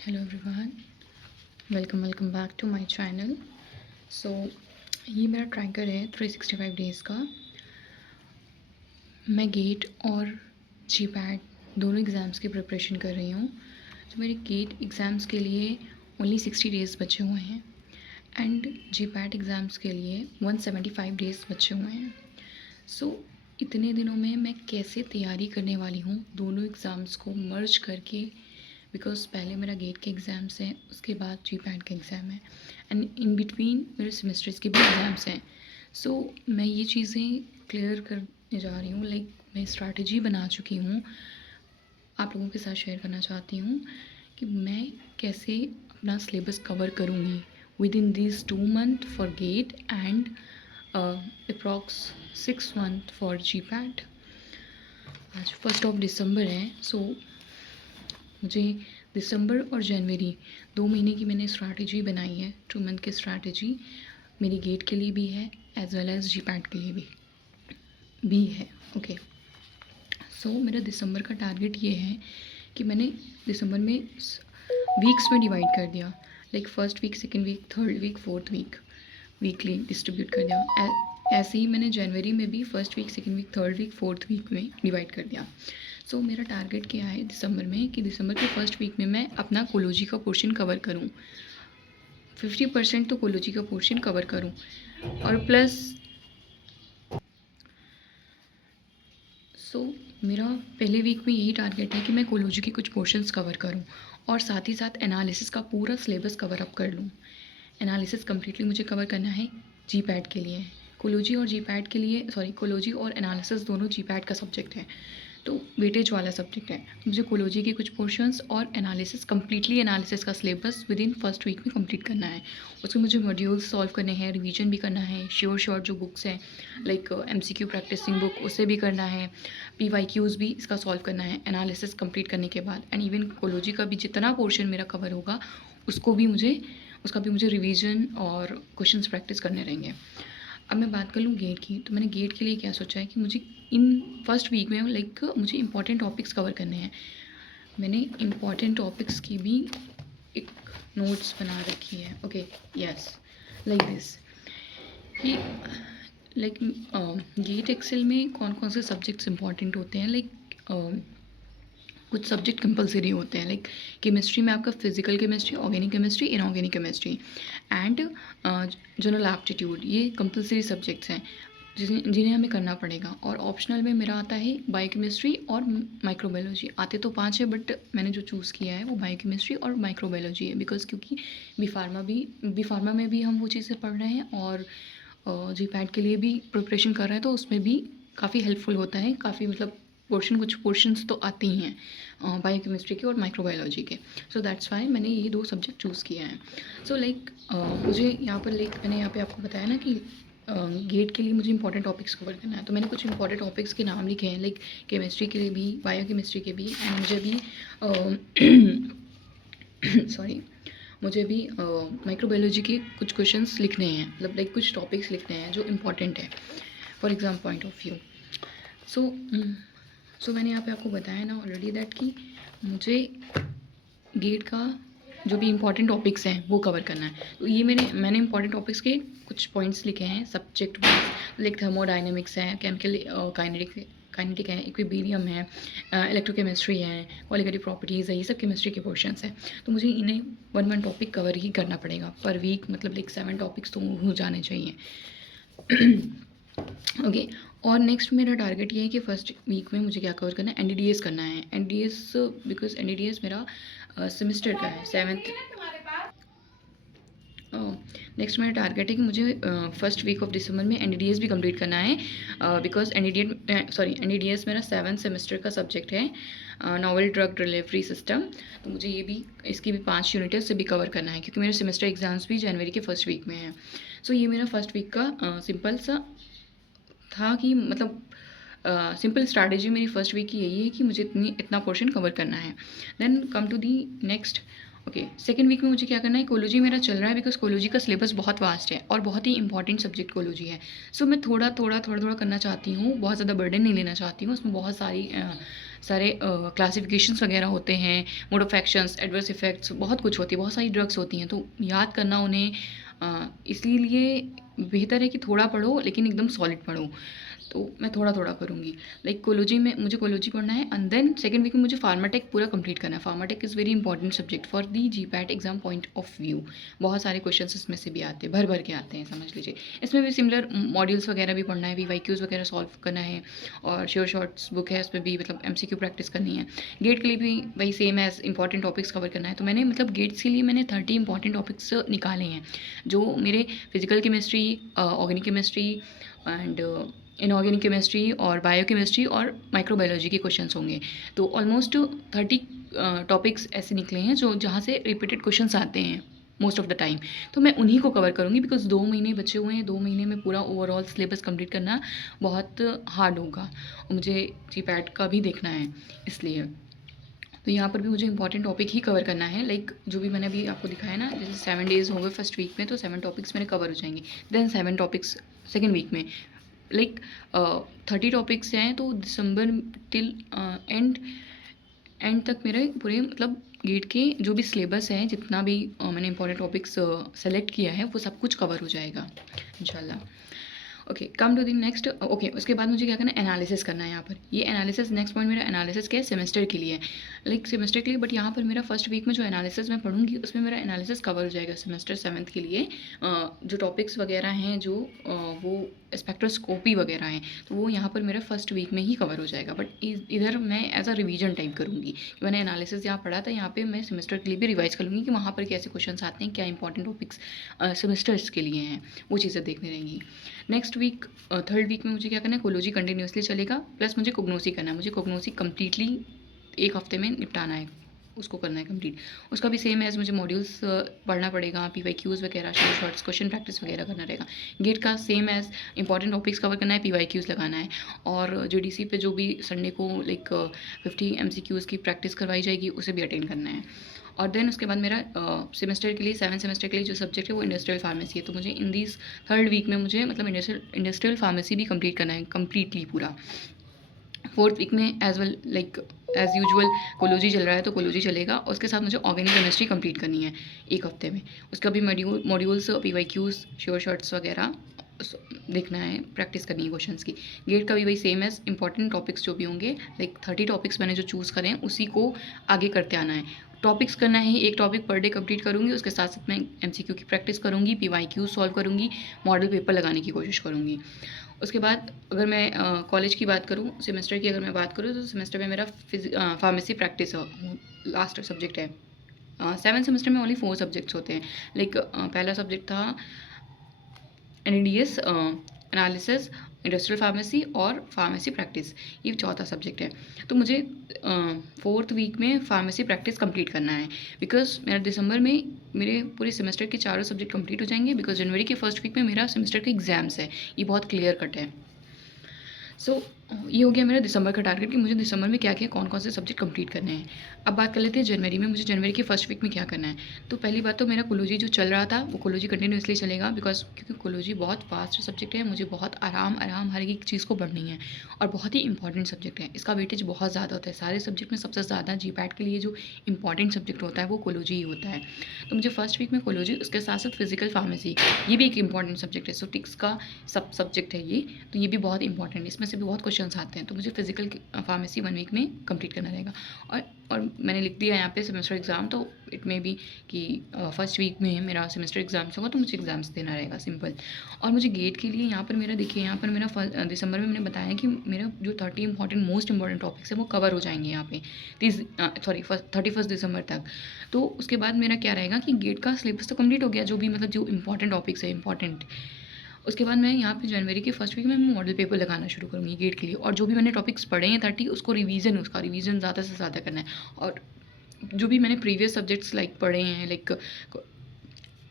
Hello everyone, welcome back to my channel. So ये मेरा tracker है 365 डेज़ का। मैं गेट और जी पैट दोनों एग्ज़ाम्स की प्रिपरेशन कर रही हूँ। तो मेरे गेट एग्ज़ाम्स के लिए ओनली 60 डेज़ बचे हुए हैं एंड जी पैट एग्ज़ाम्स के लिए 175 डेज़ बचे हुए हैं। सो इतने दिनों में मैं कैसे तैयारी करने वाली हूँ दोनों एग्ज़ाम्स को मर्ज करके, बिकॉज पहले मेरा गेट के एग्ज़ाम्स हैं, उसके बाद जी पैट का एग्ज़ाम है एंड इन बिटवीन मेरे सेमेस्टर्स के भी एग्ज़ाम्स हैं। सो मैं ये चीज़ें क्लियर करने जा रही हूँ, लाइक मैं स्ट्रैटेजी बना चुकी हूँ, आप लोगों के साथ शेयर करना चाहती हूँ कि मैं कैसे अपना सिलेबस कवर करूँगी within this 2 month for GATE and approx 6 month for GPAT. आज 1 दिसंबर है। सो मुझे दिसंबर और जनवरी 2 महीने की मैंने स्ट्रैटेजी बनाई है। 2 मंथ की स्ट्रैटेजी मेरी गेट के लिए भी है as well as GPAT के लिए भी है। ओके, सो मेरा दिसंबर का टारगेट ये है कि मैंने दिसंबर में वीक्स में डिवाइड कर दिया, like first week, second week, third week, fourth week, weekly distribute कर दिया। ऐसे ही मैंने जनवरी में भी first week, second week, third week, fourth week में डिवाइड कर दिया। सो मेरा टारगेट क्या है दिसंबर में कि दिसंबर के फर्स्ट वीक में मैं अपना कोलोजी का पोर्शन कवर करूँ, 50% तो कोलोजी का पोर्शन कवर करूँ और प्लस मेरा पहले वीक में यही टारगेट है कि मैं कोलोजी के कुछ पोर्शंस कवर करूं और साथ ही साथ एनालिसिस का पूरा सिलेबस कवर अप कर लूं। एनालिसिस कम्प्लीटली मुझे कवर करना है जी पैट के लिए। कोलोजी और जी पैट के लिए, सॉरी, कोलोजी और एनालिसिस दोनों जी पैट का सब्जेक्ट है, तो वेटेज वाला सब्जेक्ट है। मुझे कोलोजी के कुछ पोर्शंस और एनालिसिस, कम्प्लीटली एनालिसिस का syllabus within first week में कंप्लीट करना है। उसमें मुझे मॉड्यूल्स सॉल्व करने हैं, रिवीजन भी करना है, श्योर जो बुक्स हैं लाइक MCQ प्रैक्टिसिंग बुक, उसे भी करना है, PYQs भी इसका सॉल्व करना है एनालिसिस कंप्लीट करने के बाद। एंड इवन कोलोजी का भी जितना पोर्शन मेरा कवर होगा उसका भी मुझे रिवीजन और क्वेश्चंस प्रैक्टिस करने रहेंगे। अब मैं बात कर लूँ गेट की, तो मैंने गेट के लिए क्या सोचा है कि मुझे इन फर्स्ट वीक में लाइक मुझे इंपॉर्टेंट टॉपिक्स कवर करने हैं। मैंने इंपॉर्टेंट टॉपिक्स की भी एक नोट्स बना रखी है। ओके, यस, लाइक दिस कि लाइक गेट एक्सेल में कौन कौन से सब्जेक्ट्स इंपॉर्टेंट होते हैं, लाइक कुछ सब्जेक्ट कंपलसरी होते हैं, लाइक केमिस्ट्री में आपका physical chemistry, organic chemistry, inorganic chemistry and general aptitude, ये कंपलसरी सब्जेक्ट्स हैं जिन्हें हमें करना पड़ेगा। और ऑप्शनल में मेरा आता है बायोकेमिस्ट्री और माइक्रोबायोलॉजी। आते तो 5 है बट मैंने जो चूज़ किया है वो बायोकेमिस्ट्री और माइक्रोबायोलॉजी है, बिकॉज क्योंकि बी फार्मा में भी हम वो चीज़ें पढ़ रहे हैं और जी पैट के लिए भी प्रिपरेशन कर रहे हैं, तो उसमें भी काफ़ी हेल्पफुल होता है। काफ़ी मतलब कुछ पोर्शंस तो आती ही हैं बायोकेमिस्ट्री के और माइक्रोबायोलॉजी के। सो दैट्स वाई मैंने ये 2 सब्जेक्ट चूज़ किए हैं। सो लाइक मुझे यहाँ पर मैंने यहाँ पे आपको बताया ना कि गेट के लिए मुझे इंपॉर्टेंट टॉपिक्स कवर करना है, तो मैंने कुछ इंपॉर्टेंट टॉपिक्स के नाम लिखे हैं, लाइक केमिस्ट्री के लिए भी, बायोकेमिस्ट्री के भी, एंड मुझे भी सॉरी मुझे भी माइक्रोबायोलॉजी के कुछ क्वेश्चंस लिखने हैं, मतलब लाइक कुछ टॉपिक्स लिखने हैं जो इम्पॉर्टेंट है for exam point of view. So मैंने यहाँ पे आपको बताया ना ऑलरेडी दैट कि मुझे गेट का जो भी इंपॉर्टेंट टॉपिक्स हैं वो कवर करना है। तो ये मैंने इंपॉर्टेंट टॉपिक्स के कुछ पॉइंट्स लिखे हैं सब्जेक्ट वाइज, लाइक थर्मोडाइनमिक्स है, केमिकल काइनेटिक है, इक्विलिब्रियम है, इलेक्ट्रोकेमिस्ट्री है, क्वालिटेटिव प्रॉपर्टीज़ है, ये सब केमिस्ट्री के पोर्शंस हैं। तो मुझे इन्हें 1 टॉपिक कवर ही करना पड़ेगा पर वीक, मतलब लाइक 7 टॉपिक्स तो हो जाने चाहिए। ओके, और नेक्स्ट मेरा टारगेट ये है कि फर्स्ट वीक में मुझे क्या कवर करना है, NDDS करना है। NDDS बिकॉज NDDS मेरा सेमेस्टर का है 7th। नेक्स्ट मेरा टारगेट है कि मुझे फर्स्ट वीक ऑफ दिसंबर में NDDS भी कंप्लीट करना है, बिकॉज NDDS मेरा 7th सेमेस्टर का सब्जेक्ट है, नॉवल ड्रग डिलीवरी सिस्टम। तो मुझे इसकी भी 5 यूनिट है, उसे भी कवर करना है क्योंकि मेरे सेमेस्टर एग्जाम्स भी जनवरी के फर्स्ट वीक में हैं। सो ये मेरा फर्स्ट वीक का सिंपल सा था कि मतलब सिंपल स्ट्रैटेजी मेरी फर्स्ट वीक की यही है कि मुझे इतना पोर्शन कवर करना है। Then come to the next. Okay, second week में मुझे क्या करना है, कोलोजी मेरा चल रहा है बिकॉज कोलोजी का सिलेबस बहुत वास्ट है और बहुत ही इंपॉर्टेंट सब्जेक्ट कोलोजी है। सो मैं थोड़ा थोड़ा करना चाहती हूँ, बहुत ज़्यादा बर्डन नहीं लेना चाहती हूँ, उसमें बहुत सारी सारे क्लासिफिकेशंस वगैरह होते हैं, mode of actions, adverse effects, बहुत कुछ होती है, बहुत सारी ड्रग्स होती हैं, तो याद करना उन्हें इसीलिए बेहतर है कि थोड़ा पढ़ो लेकिन एकदम सॉलिड पढ़ो। तो मैं थोड़ा थोड़ा करूँगी। लाइक कोलोजी में मुझे कोलोजी पढ़ना है एंड देन सेकंड वीक में मुझे फार्माटेक पूरा कंप्लीट करना है। Pharmatech is very important subject for the GPAT exam point of view. बहुत सारे क्वेश्चंस इसमें से भी आते हैं, भर भर के आते हैं, समझ लीजिए। इसमें भी सिमिलर मॉड्यूल्स वगैरह भी पढ़ना है, वीवाईक्यूज़ वगैरह सॉल्व करना है, और श्योर शॉर्ट्स बुक है उसमें भी मतलब एमसीक्यू प्रैक्टिस करनी है। गेट के लिए भी वही same as important topics cover करना है। तो मैंने मतलब गेट्स के लिए मैंने 30 इंपॉर्टेंट टॉपिक्स निकाले हैं जो मेरे physical chemistry, organic chemistry and inorganic chemistry और बायोकेमिस्ट्री और माइक्रोबायोलॉजी के क्वेश्चंस होंगे। तो ऑलमोस्ट 30 टॉपिक्स ऐसे निकले हैं जो जहाँ से रिपीटेड क्वेश्चंस आते हैं मोस्ट ऑफ द टाइम। तो मैं उन्हीं को कवर करूँगी बिकॉज 2 महीने बचे हुए हैं, 2 महीने में पूरा ओवरऑल सिलेबस कंप्लीट करना बहुत हार्ड होगा और मुझे जीपैट का भी देखना है इसलिए। तो यहाँ पर भी मुझे इंपॉर्टेंट टॉपिक ही कवर करना है। लाइक जो भी मैंने अभी आपको दिखाया ना, जैसे 7 डेज़ हो गए फर्स्ट वीक में, तो 7 टॉपिक्स मेरे कवर हो जाएंगे। देन 7 टॉपिक्स सेकेंड वीक में। लाइक 30 टॉपिक्स हैं तो दिसंबर टिल एंड तक मेरे पूरे मतलब गेट के जो भी सिलेबस है, जितना भी मैंने इंपॉर्टेंट टॉपिक्स सेलेक्ट किया है, वो सब कुछ कवर हो जाएगा इंशाल्लाह। Okay, come to the next. Okay, उसके बाद मुझे क्या करना है, एनालिसिस करना है। यहाँ पर ये एनालिसिस, नेक्स्ट पॉइंट मेरा एनालिसिस क्या है, सेमेस्टर के लिए, लाइक सेमेस्टर के लिए। बट यहाँ पर मेरा फर्स्ट वीक में जो एनालिसिस मैं पढ़ूंगी उसमें मेरा एनालिसिस कवर हो जाएगा सेमेस्टर 7th के लिए। जो टॉपिक्स वगैरह हैं जो वो स्पेक्ट्रोस्कोपी वगैरह हैं, तो वो यहाँ पर मेरा फर्स्ट वीक में ही कवर हो जाएगा। बट इधर मैं एज अ रिवीजन टाइप करूँगी। मैंने एनालिसिस यहाँ पढ़ा था, यहाँ पे मैं सेमेस्टर के लिए भी रिवाइज कर लूँगी कि वहाँ पर कैसे क्वेश्चन आते हैं, क्या इंपॉर्टेंट टॉपिक्स सेमेस्टर्स के लिए हैं, वो चीज़ें देखने रहेंगी। नेक्स्ट वीक, थर्ड वीक में मुझे क्या करना है, कोलोजी कंटिन्यूसली चलेगा, प्लस मुझे कोग्नोसी करना है। मुझे कोग्नोसी कम्प्लीटली एक हफ्ते में निपटाना है, उसको करना है कंप्लीट। उसका भी सेम एज मुझे मॉड्यूल्स पढ़ना पड़ेगा, पीवाईक्यूज़ वगैरह, शॉर्ट्स, क्वेश्चन प्रैक्टिस वगैरह करना रहेगा। गेट का same as important topics cover करना है, पीवाईक्यूज़ लगाना है, और जीडीसी पे जो भी संडे को लाइक 50 एमसीक्यूज़ की प्रैक्टिस करवाई जाएगी उसे भी अटेंड करना है। और देन उसके बाद मेरा सेमेस्टर के लिए, 7 सेमेस्टर के लिए जो सब्जेक्ट है वो इंडस्ट्रियल फार्मेसी है। तो मुझे इन दिस थर्ड वीक में मुझे मतलब इंडस्ट्रियल फार्मेसी भी कंप्लीट करना है कम्प्लीटली पूरा। फोर्थ वीक में as well like as usual कोलोजी चल रहा है तो कोलोजी चलेगा, और उसके साथ मुझे ऑर्गेनिक केमिस्ट्री कंप्लीट करनी है एक हफ्ते में। उसका भी मॉड्यूल्स, पीवाईक्यूज़, श्योर शॉर्ट्स वगैरह देखना है, प्रैक्टिस करनी है क्वेश्चंस की। गेट का भी वही सेम एज इंपॉर्टेंट टॉपिक्स जो भी होंगे, लाइक 30 टॉपिक्स मैंने जो चूज़ करें उसी को आगे करते आना है। टॉपिक्स करना है, एक टॉपिक पर डे कंप्लीट करूँगी, उसके साथ साथ मैं एमसीक्यू की प्रैक्टिस करूँगी, पीवाईक्यू सॉल्व करूँगी, मॉडल पेपर लगाने की कोशिश करूँगी। उसके बाद अगर मैं कॉलेज की बात करूँ, सेमेस्टर की अगर मैं बात करूँ, तो सेमेस्टर में मेरा फार्मेसी प्रैक्टिस लास्ट सब्जेक्ट है। 7 सेमेस्टर में ओनली 4 सब्जेक्ट्स होते हैं। लाइक पहला सब्जेक्ट था एनडीएस एनालिसिस, इंडस्ट्रियल फार्मेसी और फार्मेसी प्रैक्टिस, ये चौथा सब्जेक्ट है। तो मुझे फोर्थ वीक में फार्मेसी प्रैक्टिस कंप्लीट करना है, बिकॉज मेरा दिसंबर में मेरे पूरे सेमेस्टर के चारों सब्जेक्ट कंप्लीट हो जाएंगे, बिकॉज जनवरी के फर्स्ट वीक में मेरा सेमेस्टर के एग्जाम्स है। ये बहुत क्लियर कट है। सो ये हो गया मेरा दिसंबर का टारगेट कि मुझे दिसंबर में क्या क्या कौन कौन से सब्जेक्ट कंप्लीट करने हैं। अब बात कर लेते हैं जनवरी में, मुझे जनवरी के फर्स्ट वीक में क्या करना है। तो पहली बात तो मेरा कोलोजी जो चल रहा था वो कोलोजी कंटिन्यूसली चलेगा, बिकॉज क्योंकि कोलोजी बहुत फास्ट सब्जेक्ट है, मुझे बहुत आराम हर एक चीज़ को पढ़नी है, और बहुत ही इंपॉर्टेंट सब्जेक्ट है। इसका वेटेज बहुत ज़्यादा होता है, सारे सब्जेक्ट में सबसे ज़्यादा जीपैट के लिए जो इंपॉर्टेंट सब्जेक्ट होता है वो कोलोजी ही होता है। तो मुझे फर्स्ट वीक में कोलोजी, उसके साथ साथ फिजिकल फार्मेसी, ये भी एक इंपॉर्टेंट सब्जेक्ट है। सोटिक्स का सब सब्जेक्ट है ये, तो ये भी बहुत इंपॉर्टेंट है, इसमें से भी बहुत क्वेश्चन आते हैं। तो मुझे फिजिकल फार्मेसी 1 वीक में कंप्लीट करना रहेगा। और मैंने लिख दिया यहाँ पे सेमेस्टर एग्ज़ाम, तो इट मे बी कि फर्स्ट वीक में मेरा सेमेस्टर एग्ज़ाम्स होगा, तो मुझे एग्ज़ाम्स देना रहेगा, सिंपल। और मुझे गेट के लिए यहाँ पर मेरा देखिए, यहाँ पर मेरा दिसंबर में मैंने बताया कि मेरा जो 30 इंपॉर्टेंट मोस्ट इंपॉर्टेंट टॉपिक्स है वो कवर हो जाएंगे यहाँ पे 31 दिसंबर तक। तो उसके बाद मेरा क्या रहेगा कि गेट का सिलेबस तो कंप्लीट हो गया, जो भी मतलब जो इंपॉर्टेंट टॉपिक्स है इंपॉर्टेंट। उसके बाद मैं यहाँ पे जनवरी के फर्स्ट वीक में मैं मॉडल पेपर लगाना शुरू करूँगी गेट के लिए, और जो भी मैंने टॉपिक्स पढ़े हैं 30, उसका रिवीजन ज़्यादा से ज़्यादा करना है। और जो भी मैंने प्रीवियस सब्जेक्ट्स लाइक पढ़े हैं, लाइक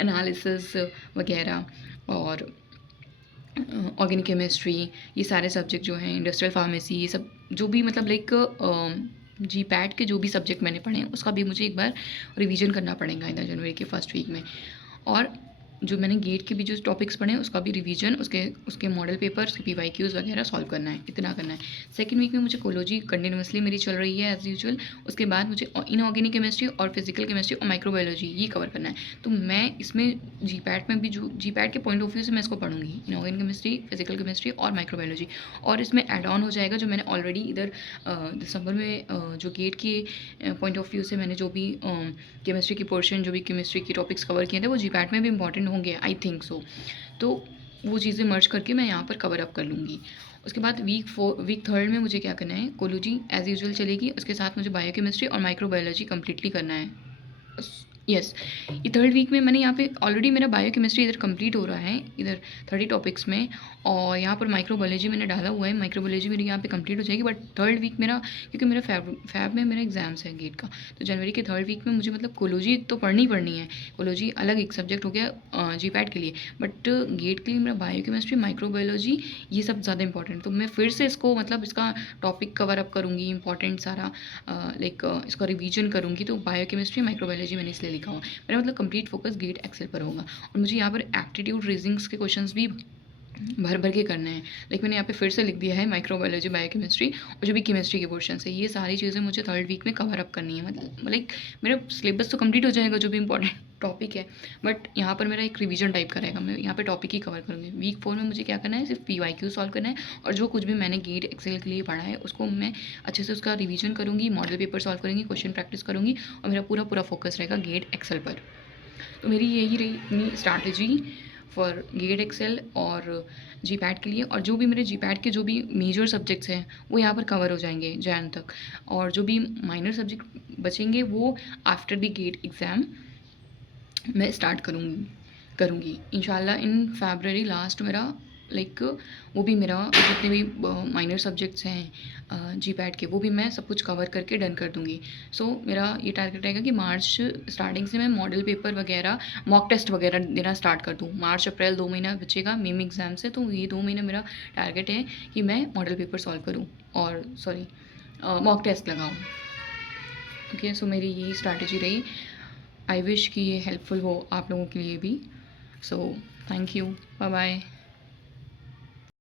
एनालिसिस वगैरह और ऑर्गेनिक केमिस्ट्री, ये सारे सब्जेक्ट जो हैं, इंडस्ट्रियल फार्मेसी, ये सब जो भी मतलब लाइक जीपैट के जो भी सब्जेक्ट मैंने पढ़े हैं उसका भी मुझे एक बार रिवीजन करना पड़ेगा इधर जनवरी के फर्स्ट वीक में। और जो मैंने गेट के भी जो टॉपिक्स पढ़े हैं उसका भी रिवीजन, उसके उसके मॉडल पेपर, उसके पीवाईक्यूज़ वगैरह सॉल्व करना है, इतना करना है। सेकंड वीक में मुझे कोलॉजी कंटिन्यूअसली मेरी चल रही है एज़ यूजुअल। उसके बाद मुझे इनऑर्गेनिक केमिस्ट्री और फिजिकल केमिस्ट्री और माइक्रोबायोलॉजी ये कवर करना है। तो मैं इसमें जीपैट में भी जो जीपैट के पॉइंट ऑफ व्यू से मैं इसको पढ़ूंगी, इनऑर्गेनिक केमिस्ट्री, फिजिकल केमिस्ट्री और माइक्रोबायोलॉजी। और इसमें एड ऑन हो जाएगा जो मैंने ऑलरेडी इधर दिसंबर में जो गेट के पॉइंट ऑफ व्यू से मैंने जो भी केमिस्ट्री की पोर्शन, जो भी केमिस्ट्री की टॉपिक्स कवर किए थे वो जीपैट में भी इंपॉर्टेंट होंगे, आई थिंक सो। तो वो चीज़ें मर्ज करके मैं यहाँ पर कवर अप कर लूँगी। उसके बाद वीक थर्ड में मुझे क्या करना है, कोलॉजी एज़ यूजुअल चलेगी, उसके साथ मुझे बायोकेमिस्ट्री और माइक्रोबायोलॉजी कंप्लीटली करना है। यस, ये थर्ड वीक में मैंने यहाँ पे ऑलरेडी मेरा बायोकेमिस्ट्री इधर कंप्लीट हो रहा है, इधर 30 टॉपिक्स में। और यहाँ पर माइक्रोबायोलॉजी मैंने डाला हुआ है, माइक्रोबायोलॉजी मेरी यहाँ पे कंप्लीट हो जाएगी। बट थर्ड वीक मेरा, क्योंकि मेरा फैब में मेरा एग्जाम्स है गेट का, तो जनवरी के थर्ड वीक में मुझे मतलब कोलॉजी तो पढ़नी पढ़नी है। कोलॉजी अलग एक सब्जेक्ट हो गया जीपैट के लिए, बट गेट के लिए मेरा बायोकेमिस्ट्री, माइक्रोबायोलॉजी ये सब ज़्यादा इंपॉर्टेंट। तो मैं फिर से इसको मतलब इसका टॉपिक कवर अप करूँगी, इंपॉर्टेंट सारा लाइक इसका रिवीजन करूँगी। तो बायोकेमिस्ट्री, माइक्रोबायोलॉजी मैंने इसलिए लिखा हुआ, मेरा मतलब कंप्लीट फोकस गेट एक्सेल पर होगा। और मुझे यहाँ पर एप्टीट्यूड रीजनिंग्स के क्वेश्चंस भी भर भर के करने हैं। लाइक मैंने यहाँ पे फिर से लिख दिया है माइक्रोबायोलॉजी, बायोकेमिस्ट्री और जो भी केमिस्ट्री के पोर्शन है, ये सारी चीज़ें मुझे थर्ड वीक में कवर अप करनी है। मतलब लाइक मेरा सिलेबस तो कंप्लीट हो जाएगा जो भी इंपॉर्टेंट टॉपिक है, बट यहाँ पर मेरा एक रिवीजन टाइप का रहेगा, मैं यहाँ पे टॉपिक ही कवर करूँगी। वीक 4 में मुझे क्या करना है, सिर्फ पीवाईक्यू सॉल्व करना है, और जो कुछ भी मैंने गेट एक्सेल के लिए पढ़ा है उसको मैं अच्छे से उसका रिवीजन करूँगी, मॉडल पेपर सॉल्व करूँगी, क्वेश्चन प्रैक्टिस करूँगी, और मेरा पूरा पूरा फोकस रहेगा गेट एक्सेल पर। तो मेरी यही रही अपनी स्ट्रैटेजी फॉर गेट एक्सेल और जीपैट के लिए। और जो भी मेरे जीपैट के जो भी मेजर सब्जेक्ट्स हैं वो यहाँ पर कवर हो जाएंगे जैन तक, और जो भी माइनर सब्जेक्ट बचेंगे वो आफ्टर द गेट एग्ज़ाम मैं स्टार्ट करूँगी इंशाल्लाह इन फरवरी लास्ट मेरा, लाइक वो भी मेरा जितने भी माइनर सब्जेक्ट्स हैं जीपैट के, वो भी मैं सब कुछ कवर करके डन कर दूँगी। सो मेरा ये टारगेट रहेगा कि मार्च स्टार्टिंग से मैं मॉडल पेपर वगैरह, मॉक टेस्ट वगैरह देना स्टार्ट कर दूँ। मार्च अप्रैल 2 महीना बचेगा मेम एग्ज़ाम से, तो ये 2 महीने मेरा टारगेट है कि मैं मॉडल पेपर सॉल्व करूँ और सॉरी मॉक टेस्ट लगाऊँ। ओके, सो मेरी यही स्ट्रैटेजी रही। आई विश कि ये हेल्पफुल हो आप लोगों के लिए भी। So thank you, bye bye.